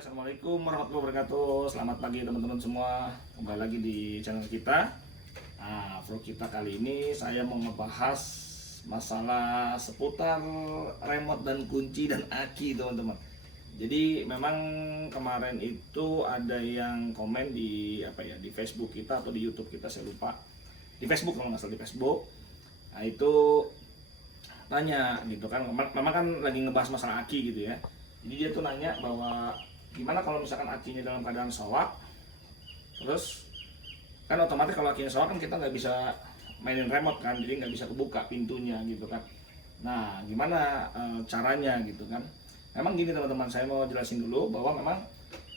Assalamualaikum warahmatullahi wabarakatuh. Selamat pagi teman-teman semua. Kembali lagi di channel kita. Nah, vlog kita kali ini saya mau ngebahas masalah seputar remote dan kunci dan aki, teman-teman. Jadi memang kemarin itu ada yang komen di di Facebook kita atau di YouTube kita, saya lupa. Di Facebook, kalau nggak salah di Facebook. Nah, itu tanya gitu kan. Memang kan lagi ngebahas masalah aki gitu ya. Jadi dia tuh nanya bahwa gimana kalau misalkan akinya dalam keadaan soak, terus kan otomatis kalau akinya soak kan kita nggak bisa mainin remote kan, jadi nggak bisa kebuka pintunya gitu kan. Nah gimana caranya gitu kan. Memang gini teman-teman, saya mau jelasin dulu bahwa memang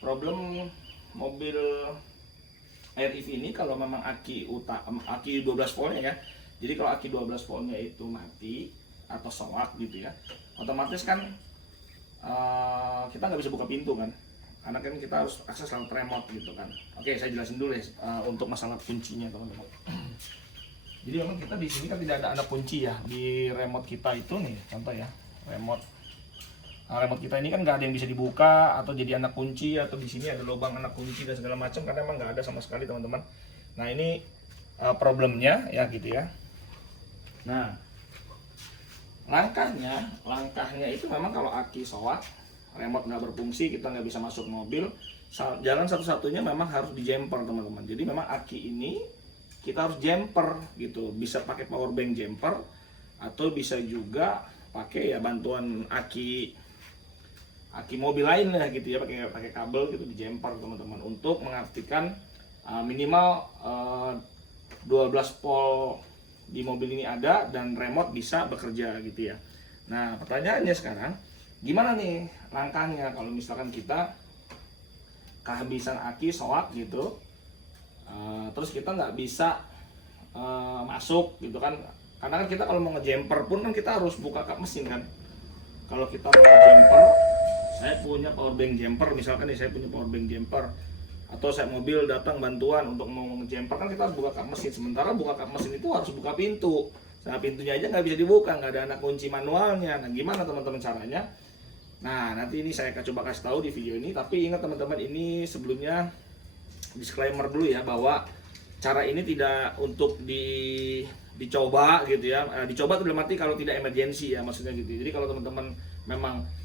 problem mobil REV ini kalau memang aki 12 voltnya ya. Jadi kalau aki 12 voltnya itu mati atau soak gitu ya, otomatis kan kita nggak bisa buka pintu kan, karena kan kita harus akses lewat remote gitu kan. Oke, saya jelasin dulu ya untuk masalah kuncinya teman-teman. Jadi memang kita di sini kan tidak ada anak kunci ya di remote kita itu nih, contoh ya remote. Nah, remote kita ini kan nggak ada yang bisa dibuka atau jadi anak kunci, atau di sini ada lubang anak kunci dan segala macam, karena emang nggak ada sama sekali teman-teman. Nah ini problemnya ya gitu ya. Nah langkahnya itu memang kalau aki soak, remote nggak berfungsi, kita nggak bisa masuk mobil, jalan satu-satunya memang harus di jumper teman-teman. Jadi memang aki ini kita harus jumper gitu, bisa pakai power bank jumper atau bisa juga pakai ya bantuan aki mobil lain lah gitu ya, pakai kabel gitu di jumper teman-teman, untuk mengaktifkan minimal 12 volt di mobil ini ada dan remote bisa bekerja gitu ya. Nah pertanyaannya sekarang, gimana nih langkahnya kalau misalkan kita kehabisan aki soak gitu, terus kita nggak bisa masuk gitu kan, karena kan kita kalau mau ngejumper pun kan kita harus buka kap mesin kan. Kalau kita mau ngejumper, saya punya power bank jumper misalkan nih, saya punya power bank jumper, atau saya mobil datang bantuan untuk mau ngejumper, kan kita harus buka kap mesin. Sementara buka kap mesin itu harus buka pintu, nah pintunya aja nggak bisa dibuka, nggak ada anak kunci manualnya. Nah gimana teman-teman caranya? Nah nanti ini saya coba kasih tahu di video ini. Tapi ingat teman-teman, ini sebelumnya disclaimer dulu ya, bahwa cara ini tidak untuk dicoba gitu ya. Dicoba itu dalam arti kalau tidak emergensi ya, maksudnya gitu. Jadi kalau teman-teman memang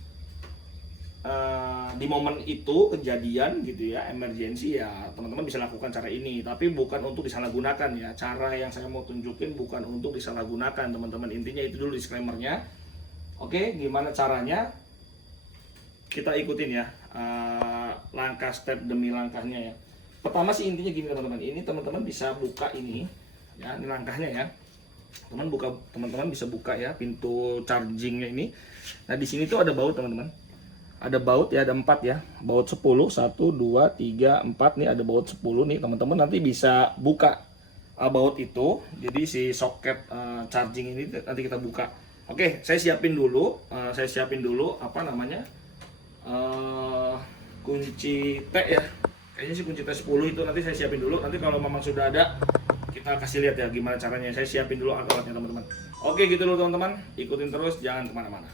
di momen itu kejadian gitu ya, emergensi, ya teman-teman bisa lakukan cara ini, tapi bukan untuk disalahgunakan ya. Cara yang saya mau tunjukin bukan untuk disalahgunakan teman-teman, intinya itu dulu disclaimernya. Oke, gimana caranya? Kita ikutin ya, langkah step demi langkahnya ya. Pertama sih intinya gini teman-teman, ini teman-teman bisa buka ini ya, ini langkahnya ya. Teman-teman bisa buka ya pintu chargingnya ini. Nah di sini tuh ada baut teman-teman, ada baut ya, ada 4 ya, baut 10, 1, 2, 3, 4 nih, ada baut 10 nih teman-teman. Nanti bisa buka baut itu, jadi si soket charging ini nanti kita buka. Oke, saya siapin dulu apa namanya, kunci T ya, kayaknya sih kunci T10 itu nanti saya siapin dulu. Nanti kalau memang sudah ada, kita kasih lihat ya gimana caranya. Saya siapin dulu alat-alatnya teman-teman. Oke gitu dulu teman-teman, ikutin terus, jangan kemana-mana.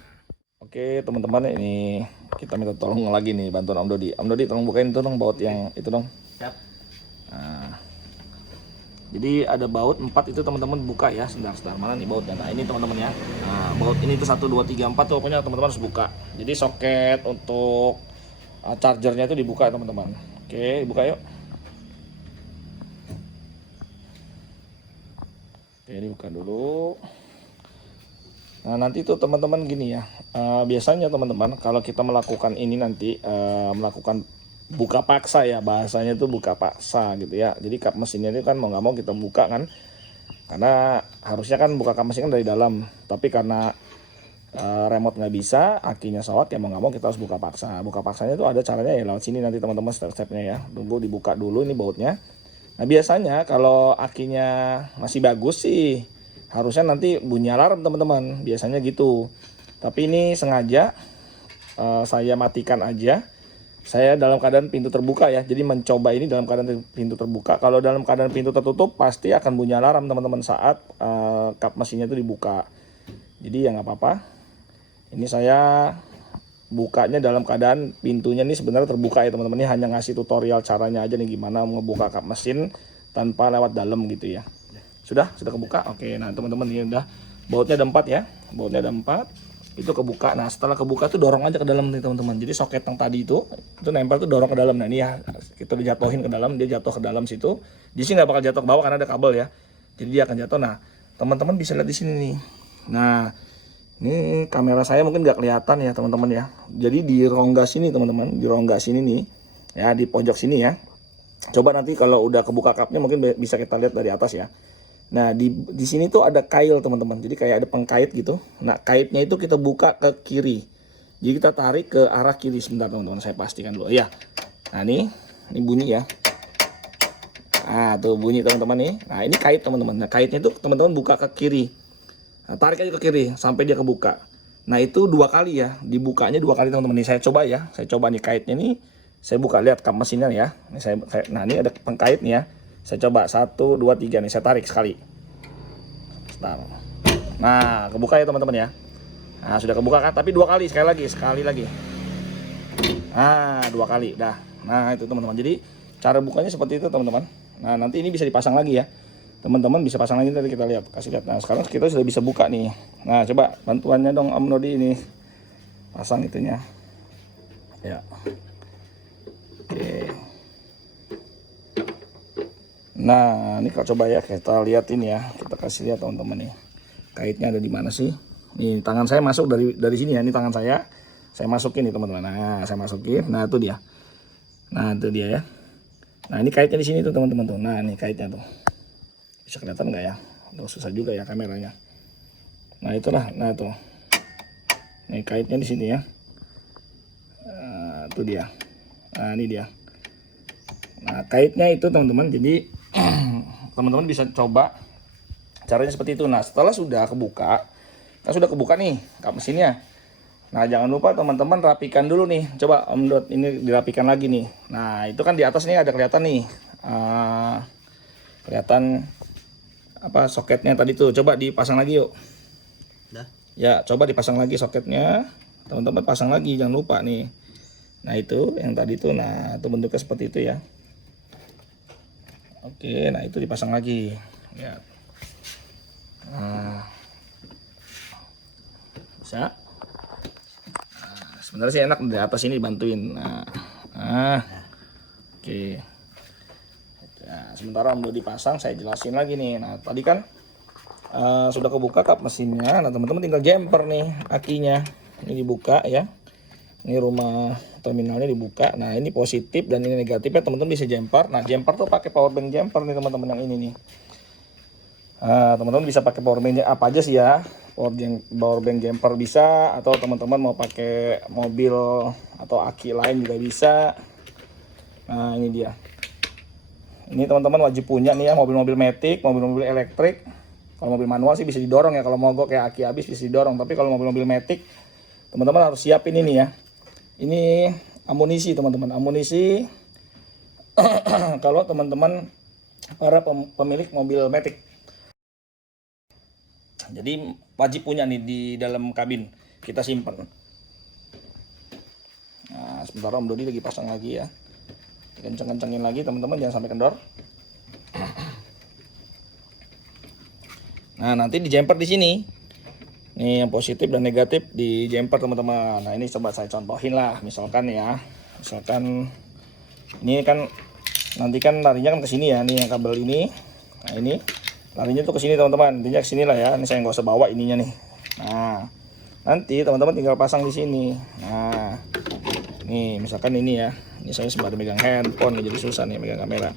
Oke teman-teman, ini kita minta tolong lagi nih, bantuan Om Dodi. Om Dodi tolong bukain itu dong, baut yang itu dong. Siap. Nah, jadi ada baut 4 itu teman-teman, buka ya. Sebentar, mana nih bautnya? Nah ini teman-teman ya. Nah baut ini itu 1, 2, 3, 4 tuh pokoknya teman-teman harus buka. Jadi soket untuk chargernya itu dibuka teman-teman. Oke, buka yuk. Oke, dibuka dulu. Nah nanti tuh teman-teman gini ya, biasanya teman-teman kalau kita melakukan ini nanti melakukan buka paksa ya, bahasanya tuh buka paksa gitu ya. Jadi kap mesinnya itu kan mau nggak mau kita buka kan, karena harusnya kan buka kap mesin kan dari dalam, tapi karena remote nggak bisa, akinya soak, ya mau nggak mau kita harus buka paksa. Buka paksanya itu ada caranya ya, lewat sini nanti teman-teman step-stepnya ya. Tunggu dibuka dulu ini bautnya. Nah biasanya kalau akinya masih bagus sih harusnya nanti bunyi alarm teman-teman, biasanya gitu. Tapi ini sengaja saya matikan aja. Saya dalam keadaan pintu terbuka ya, jadi mencoba ini dalam keadaan pintu terbuka. Kalau dalam keadaan pintu tertutup pasti akan bunyi alarm teman-teman saat kap mesinnya itu dibuka. Jadi ya nggak apa-apa. Ini saya bukanya dalam keadaan pintunya ini sebenarnya terbuka ya teman-teman. Ini hanya ngasih tutorial caranya aja nih gimana ngebuka kap mesin tanpa lewat dalam gitu ya. Sudah kebuka. Oke, nah teman-teman ini udah bautnya ada 4 ya. Bautnya ada 4. Itu kebuka. Nah, setelah kebuka tuh dorong aja ke dalam nih teman-teman. Jadi soket yang tadi itu nempel tuh dorong ke dalam. Nah, ini ya kita dijatuhin ke dalam, dia jatuh ke dalam situ. Di sini nggak bakal jatuh ke bawah karena ada kabel ya. Jadi dia akan jatuh. Nah, teman-teman bisa lihat di sini nih. Nah, ini kamera saya mungkin nggak kelihatan ya teman-teman ya. Jadi di rongga sini teman-teman, di rongga sini nih, ya di pojok sini ya. Coba nanti kalau udah kebuka kapnya mungkin bisa kita lihat dari atas ya. Nah di sini tuh ada kail teman-teman. Jadi kayak ada pengkait gitu. Nah kaitnya itu kita buka ke kiri. Jadi kita tarik ke arah kiri sebentar teman-teman. Saya pastikan dulu ya. Nah ini bunyi ya. Nah tuh bunyi teman-teman nih. Nah ini kait teman-teman. Nah kaitnya itu teman-teman buka ke kiri. Nah, tarik aja ke kiri sampai dia kebuka. Nah itu 2 kali ya. Dibukanya 2 kali teman-teman. Nih saya coba ya. Saya coba nih kaitnya nih. Saya buka lihat kap mesinnya ya. Nah ini ada pengkait nih ya. Saya coba 1, 2, 3 nih. Saya tarik sekali. Sebentar. Nah kebuka ya teman-teman ya. Nah sudah kebuka kan. Tapi 2 kali. Sekali lagi. Nah 2 kali. Dah. Nah itu teman-teman. Jadi cara bukanya seperti itu teman-teman. Nah nanti ini bisa dipasang lagi ya. Teman-teman bisa pasang lagi tadi kita lihat. Kasih lihat. Nah sekarang kita sudah bisa buka nih. Nah coba bantuannya dong Om Nodi ini. Pasang itunya. Ya. Oke. Nah, ini kalau coba ya kita lihat ini ya. Kita kasih lihat teman-teman nih. Kaitnya ada di mana sih? Nih, tangan saya masuk dari sini ya. Ini tangan saya. Saya masukin nih teman-teman. Nah, saya masukin. Nah, itu dia. Nah, itu dia ya. Nah, ini kaitnya di sini tuh teman-teman tuh. Nah, ini kaitnya tuh. Bisa kelihatan nggak ya? Aduh, susah juga ya kameranya. Nah, itulah. Nah, tuh. Nih kaitnya di sini ya. Itu dia. Nah, ini dia. Nah, kaitnya itu teman-teman. Jadi teman-teman bisa coba caranya seperti itu. Nah setelah sudah kebuka, kan sudah kebuka nih kap mesinnya. Nah jangan lupa teman-teman rapikan dulu nih. Coba Om Dot ini dirapikan lagi nih. Nah itu kan di atas nih ada kelihatan nih, kelihatan apa soketnya tadi tuh. Coba dipasang lagi yuk. Dah. Ya coba dipasang lagi soketnya. Teman-teman pasang lagi, jangan lupa nih. Nah itu yang tadi tuh. Nah itu bentuknya seperti itu ya. Oke, nah itu dipasang lagi. Ya. Nah, bisa. Nah, sebenarnya sih enak di atas ini dibantuin. Oke. Nah, sementara mau dipasang, saya jelasin lagi nih. Nah, tadi kan sudah kebuka kap mesinnya. Nah, teman-teman tinggal jumper nih akinya. Ini dibuka ya. Ini rumah terminalnya dibuka. Nah ini positif dan ini negatifnya teman-teman bisa jumper. Nah jumper tuh pakai power bank jumper nih teman-teman yang ini nih. Teman-teman bisa pakai power banknya apa aja sih ya. Power bank jumper bisa, atau teman-teman mau pakai mobil atau aki lain juga bisa. Nah ini dia. Ini teman-teman wajib punya nih ya, mobil-mobil matic, mobil-mobil elektrik. Kalau mobil manual sih bisa didorong ya, kalau mogok kayak aki habis bisa didorong. Tapi kalau mobil-mobil matic teman-teman harus siapin ini ya. Ini amunisi teman-teman, amunisi kalau teman-teman para pemilik mobil matic. Jadi wajib punya nih di dalam kabin, kita simpan. Nah sebentar Om Dodi lagi pasang lagi ya. Kenceng-kencengin lagi teman-teman, jangan sampai kendor. Nah nanti di jumper di sini. Nih yang positif dan negatif di jumper teman-teman. Nah ini coba saya contohin lah. Misalkan ya, misalkan ini kan nanti kan larinya kan ke sini ya. Nih yang kabel ini. Nah ini larinya tuh ke sini teman-teman. Intinya ke sini lah ya. Ini saya nggak usah bawa ininya nih. Nah nanti teman-teman tinggal pasang di sini. Nah nih misalkan ini ya. Ini saya sembari megang handphone nih, jadi susah nih megang kamera.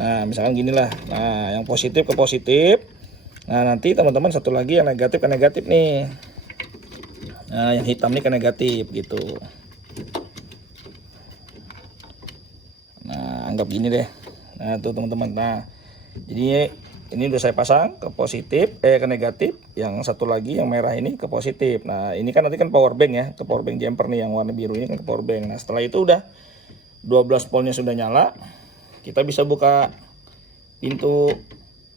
Nah misalkan gini lah. Nah yang positif ke positif. Nah nanti teman-teman satu lagi yang negatif ke negatif nih. Nah yang hitam nih ke negatif gitu. Nah anggap gini deh. Nah tuh teman-teman. Nah jadi ini udah saya pasang ke positif, ke negatif. Yang satu lagi yang merah ini ke positif. Nah ini kan nanti kan power bank ya, ke power bank jumper nih yang warna biru ini kan ke power bank. Nah setelah itu udah 12 voltnya sudah nyala, kita bisa buka pintu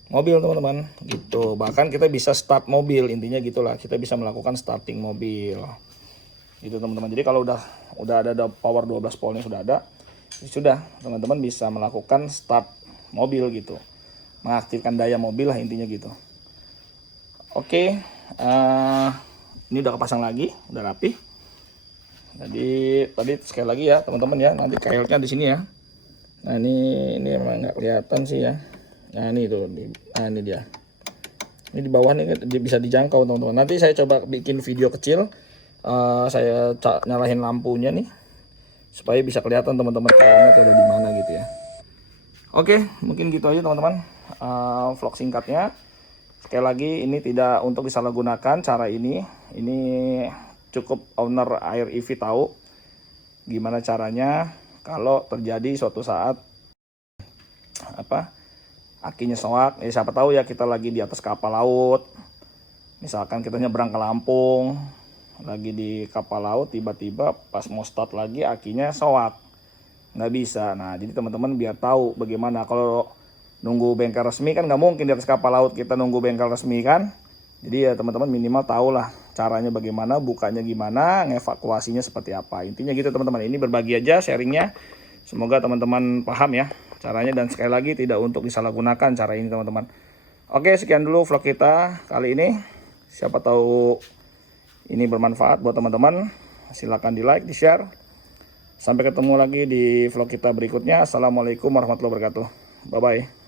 mobil teman-teman gitu. Bahkan kita bisa start mobil, intinya gitulah, kita bisa melakukan starting mobil. gitu teman-teman. Jadi kalau udah ada power 12 voltnya sudah ada, sudah teman-teman bisa melakukan start mobil gitu, mengaktifkan daya mobil lah intinya gitu. Oke, ini udah kepasang lagi, udah rapi. Jadi tadi sekali lagi ya teman-teman ya, nanti kailnya di sini ya. Nah ini memang nggak kelihatan sih ya. Nah ini tuh, nah ini dia. Ini di bawah nih bisa dijangkau teman-teman. Nanti saya coba bikin video kecil, saya nyalahin lampunya nih supaya bisa kelihatan teman-teman kailnya tuh ada di mana gitu ya. Oke, mungkin gitu aja teman-teman vlog singkatnya. Sekali lagi ini tidak untuk disalahgunakan cara ini cukup owner Air EV tahu gimana caranya kalau terjadi suatu saat akinya soak. Siapa tahu ya kita lagi di atas kapal laut, misalkan kita nyebrang ke Lampung, lagi di kapal laut, tiba-tiba pas mau start lagi akinya soak, nggak bisa. Nah jadi teman-teman biar tahu bagaimana kalau nunggu bengkel resmi kan nggak mungkin di atas kapal laut kita nunggu bengkel resmi kan. Jadi ya teman-teman minimal tahu lah caranya bagaimana, bukanya gimana, ngevakuasinya seperti apa. Intinya gitu teman-teman, ini berbagi aja sharingnya. Semoga teman-teman paham ya caranya, dan sekali lagi tidak untuk disalahgunakan cara ini teman-teman. Oke, sekian dulu vlog kita kali ini. Siapa tahu ini bermanfaat buat teman-teman. Silahkan di like, di share. Sampai ketemu lagi di vlog kita berikutnya. Assalamualaikum warahmatullahi wabarakatuh. Bye-bye.